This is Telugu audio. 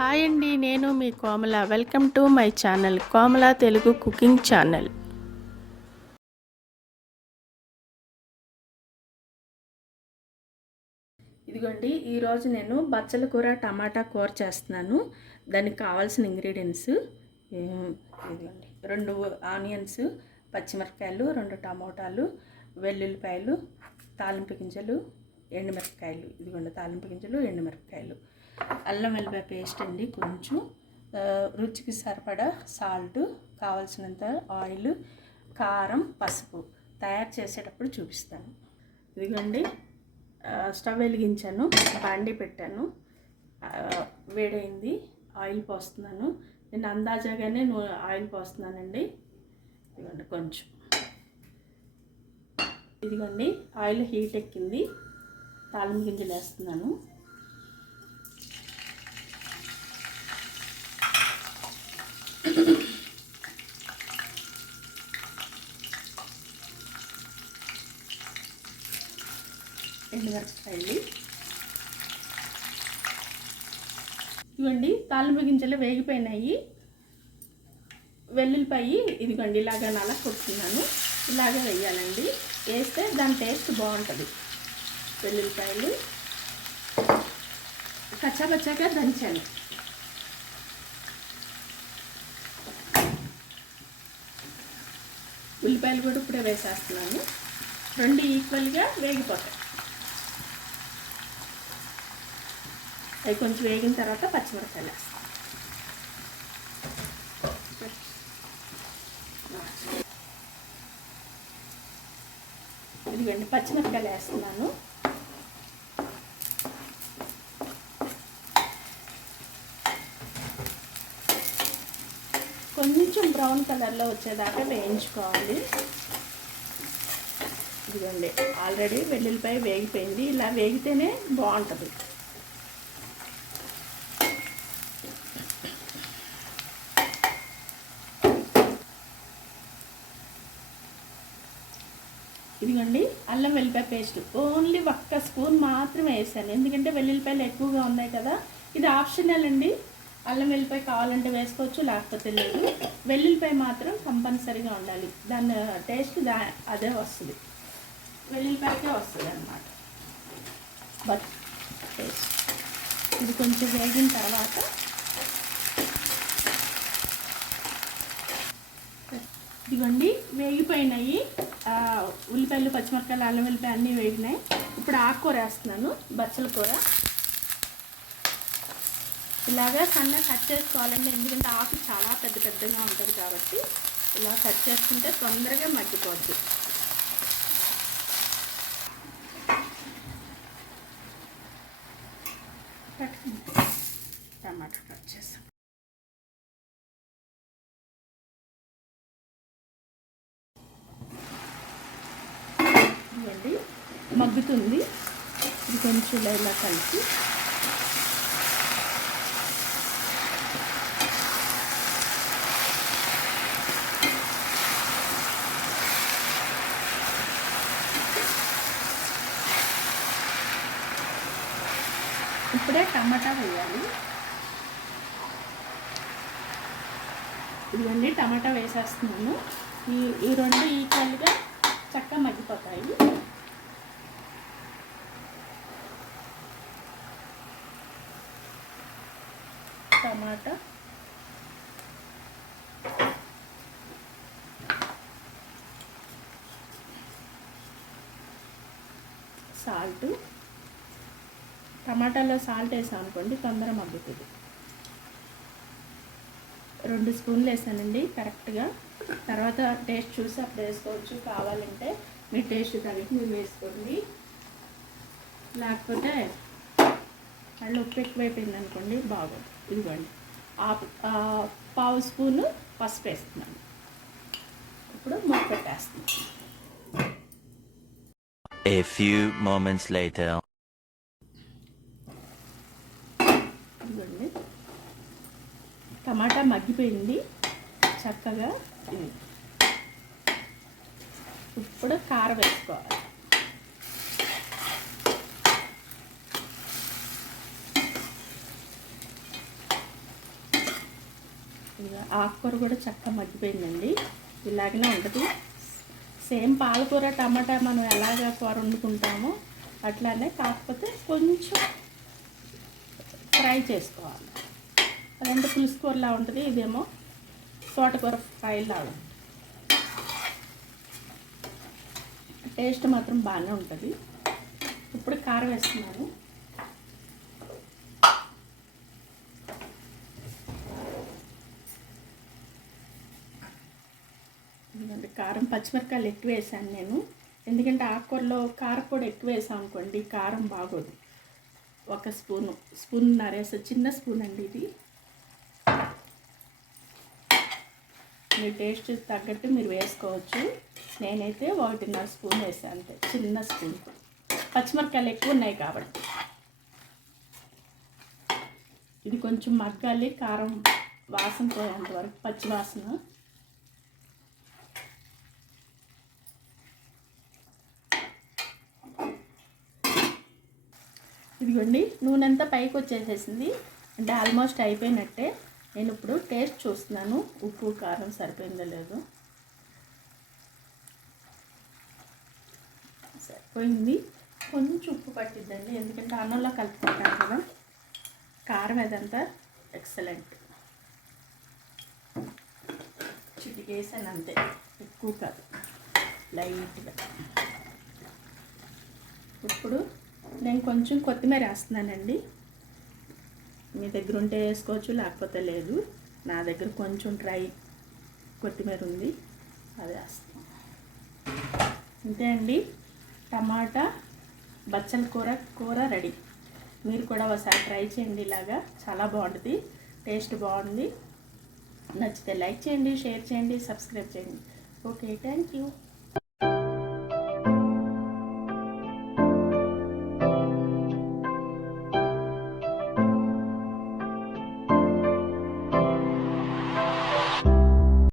హాయ్ అండి, నేను మీ Komala. Welcome to my channel Komala Telugu cooking channel. ఇదిగోండి, ఈరోజు నేను బచ్చల కూర టమాటా కూర చేస్తున్నాను. దానికి కావాల్సిన ఇంగ్రీడియంట్స్ ఇదిగోండి: 2 ఆనియన్స్, పచ్చిమిరపకాయలు, 2 టమాటాలు, వెల్లుల్లిపాయలు, తాలింపు గింజలు, ఎండుమిరపకాయలు. ఇదిగోండి తాలింపు గింజలు, ఎండుమిరపకాయలు, అల్లం వెల్లిపాయ పేస్ట్ అండి, కొంచెం రుచికి సరిపడా సాల్ట్, కావాల్సినంత ఆయిల్, కారం, పసుపు. తయారు చేసేటప్పుడు చూపిస్తాను. ఇదిగోండి, స్టవ్ వెలిగించాను, బాండి పెట్టాను, వేడైంది, ఆయిల్ పోస్తున్నాను. నేను అందాజాగానే ఆయిల్ పోస్తున్నానండి. ఇదిగోండి కొంచెం. ఇదిగోండి ఆయిల్ హీట్ ఎక్కింది, తాలింపు గింజలు వేస్తున్నాను. ఎండుమిరపకాయలు. ఇవ్వండి తాలింపు గింజలు వేగిపోయినాయి. వెల్లుల్లిపాయి ఇదిగోండి ఇలాగ నలా కొట్టుకున్నాను. ఇలాగే వేయాలండి, వేస్తే దాని టేస్ట్ బాగుంటుంది. వెల్లుల్లిపాయలు కచ్చాపచ్చాగా దంచాను. ఉల్లిపాయలు కూడా ఇప్పుడే వేసేస్తున్నాను. 2 ఈక్వల్గా వేగిపోతాయి. అవి కొంచెం వేగిన తర్వాత పచ్చిమిరపకాయలు వేస్తాను. ఇదిగోండి పచ్చిమిరపకాయలు వేస్తున్నాను. కొంచెం బ్రౌన్ కలర్లో వచ్చేదాకా వేయించుకోవాలి. ఇదిగోండి ఆల్రెడీ వెల్లుల్లిపాయ వేగిపోయింది. ఇలా వేగితేనే బాగుంటుంది. ఇదిగోండి అల్లం వెల్లిపాయ పేస్ట్ ఓన్లీ 1 స్పూన్ మాత్రమే వేసాను, ఎందుకంటే వెల్లుల్లిపాయలు ఎక్కువగా ఉన్నాయి కదా. ఇది ఆప్షనల్ అండి, అల్లం వెల్లిపాయ కావాలంటే వేసుకోవచ్చు, లేకపోతే లేదు. వెల్లుల్లిపాయ మాత్రం కంపల్సరీగా ఉండాలి, దాని టేస్ట్ అదే వస్తుంది, వెల్లుల్లిపాయకే వస్తుంది అన్నమాట. బట్ టేస్ట్ ఇది కొంచెం వేగిన తర్వాత ఇదిగోండి వేగిపోయినాయి. ఉల్లిపాయలు, పచ్చిమిరపకాయలు, అల్లం వెల్లిపాయ అన్నీ వేగినాయి. ఇప్పుడు ఆకుకూర వేస్తున్నాను, బచ్చల కూర. ఇలాగా సన్నగా కట్ చేసుకోవాలండి, ఎందుకంటే ఆకు చాలా పెద్దగా ఉంటుంది కాబట్టి ఇలా కట్ చేసుకుంటే తొందరగా మగ్గిపోద్ది. టమాటా కట్ చేస్తాం. ఇవ్వండి మగ్గుతుంది, ఇది కొంచెం ఇలా కలిపి ఇప్పుడే టమాటా వేయాలి. ఇదిగోండి టమాటా వేసేస్తున్నాను. ఈ 2 ఈక్వల్గా చక్కగా మగ్గిపోతాయి. టమాటా, సాల్ట్. టమాటాలో సాల్ట్ వేసాం అనుకోండి తొందరగా మగ్గుతుంది. 2 స్పూన్లు వేసానండి కరెక్ట్గా. తర్వాత టేస్ట్ చూసి అప్పుడు వేసుకోవచ్చు, కావాలంటే మీ టేస్ట్ తగినట్టు మీరు వేసుకోండి. లేకపోతే మళ్ళీ ఉప్పు ఎక్కువైపోయింది అనుకోండి బాగోదు. ఇదిగోండి 1/2 స్పూను పసుపు వేస్తున్నాను. ఇప్పుడు మూత పెట్టేస్తున్నాను. A few moments later. ఇదిగోండి టమాటా మగ్గిపోయింది చక్కగా. ఇప్పుడు కారం వేసుకోవాలి. ఆకుకూర కూడా చక్కగా మగ్గిపోయిందండి. ఇలాగనే ఉంటుంది. సేమ్ పాలకూర టమాటా మనం ఎలాగ కూర వండుకుంటామో అట్లానే, కాకపోతే కొంచెం ఫ్రై చేసుకోవాలి. అదంటే పులుసు కూరలా ఉంటుంది, ఇదేమో తోటకూర ఫ్రై లాగా. టేస్ట్ మాత్రం బాగానే ఉంటుంది. ఇప్పుడు కారం వేస్తున్నాను. కారం పచ్చిమిరపకాయలు ఎక్కువ వేసాను నేను, ఎందుకంటే ఆకుకూరలో కారం కూడా ఎక్కువ వేసాం అనుకోండి కారం బాగోదు. ఒక స్పూన్నర వేస్తాను, చిన్న స్పూన్ అండి ఇది. మీ టేస్ట్ తగ్గట్టు మీరు వేసుకోవచ్చు. నేనైతే 1.5 స్పూన్ వేసాను అంతే, చిన్న స్పూన్. పచ్చిమిరపకాయలు ఎక్కువ ఉన్నాయి కాబట్టి. ఇది కొంచెం మగ్గాలి, కారం వాసన పోయేంత వరకు, పచ్చి వాసన. ఇదిగోండి, నూనె అంతా పైకి వచ్చేసేసింది, అంటే ఆల్మోస్ట్ అయిపోయినట్టే. నేను ఇప్పుడు టేస్ట్ చూస్తున్నాను, ఉప్పు కారం సరిపోయిందో లేదో. సరిపోయింది. కొంచెం ఉప్పు పట్టిద్దండి, ఎందుకంటే అన్నంలో కలుపుకుంటాను కదా. కారం అదంతా ఎక్సలెంట్. చిటికేసాను అంతే, ఎక్కువ కాదు, లైట్గా. ఇప్పుడు నేను కొంచెం కొత్తిమీర వేస్తున్నానండి. మీ దగ్గర ఉంటే వేసుకోవచ్చు, లేకపోతే లేదు. నా దగ్గర కొంచెం డ్రై కొత్తిమీర ఉంది, అది వేస్తాను. అంతే అండి, టమాటా బచ్చల కూర రెడీ. మీరు కూడా ఒకసారి ట్రై చేయండి, ఇలాగా చాలా బాగుంటుంది, టేస్ట్ బాగుంది. నచ్చితే లైక్ చేయండి, షేర్ చేయండి, సబ్స్క్రైబ్ చేయండి. Okay, thank you.